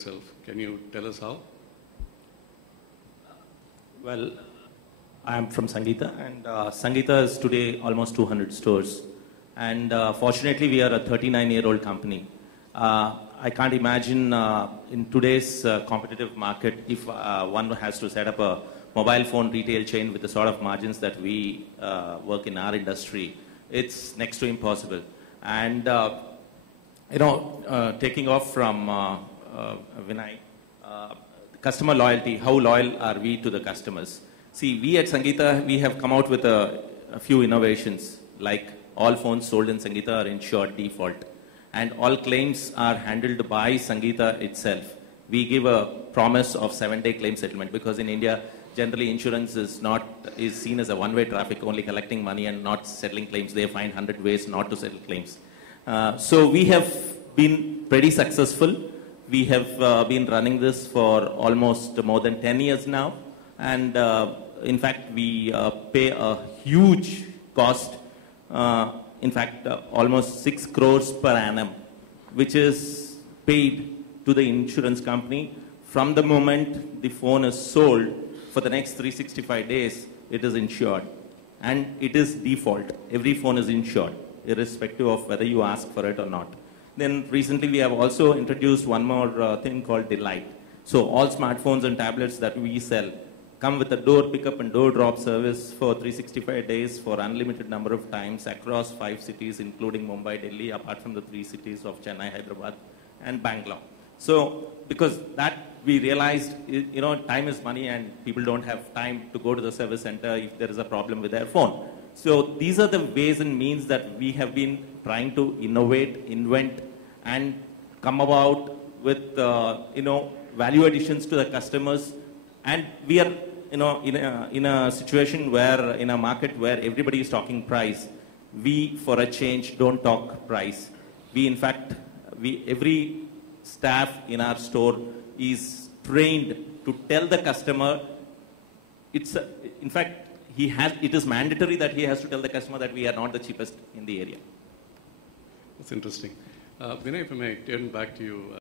yourself. Can you tell us how? Well, I'm from Sangeeta, and Sangeeta is today almost 200 stores. And fortunately, we are a 39-year-old company. I can't imagine in today's competitive market if one has to set up a mobile phone retail chain with the sort of margins that we work in our industry. It's next to impossible. And taking off from Vinay, customer loyalty, how loyal are we to the customers? See, we at Sangeeta, we have come out with a few innovations, like all phones sold in Sangeeta are insured default. And all claims are handled by Sangeeta itself. We give a promise of 7-day claim settlement because in India, generally insurance is seen as a one-way traffic, only collecting money and not settling claims. They find 100 ways not to settle claims. So we have been pretty successful. We have been running this for almost more than 10 years now. And in fact, we pay a huge cost, almost 6 crores per annum, which is paid to the insurance company. From the moment the phone is sold, for the next 365 days, it is insured. And it is default. Every phone is insured, irrespective of whether you ask for it or not. Then recently we have also introduced one more thing called Delight. So all smartphones and tablets that we sell come with a door pickup and door drop service for 365 days for unlimited number of times across 5 cities, including Mumbai, Delhi, apart from the 3 cities of Chennai, Hyderabad, and Bangalore. So because that we realized, time is money and people don't have time to go to the service center if there is a problem with their phone. So these are the ways and means that we have been trying to innovate, invent, and come about with, value additions to the customers. And we are, in a situation where, in a market where everybody is talking price, we, for a change, don't talk price. We, in fact, every staff in our store is trained to tell the customer, it is mandatory that he has to tell the customer that we are not the cheapest in the area. That's interesting. Vinay, if I may turn back to you.